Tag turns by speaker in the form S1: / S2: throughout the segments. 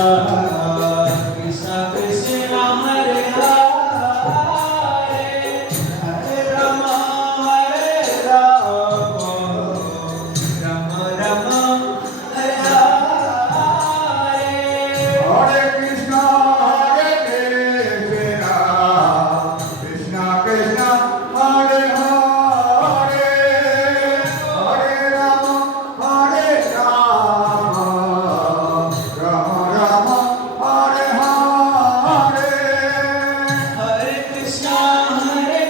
S1: Krishna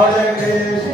S1: Hare Krishna.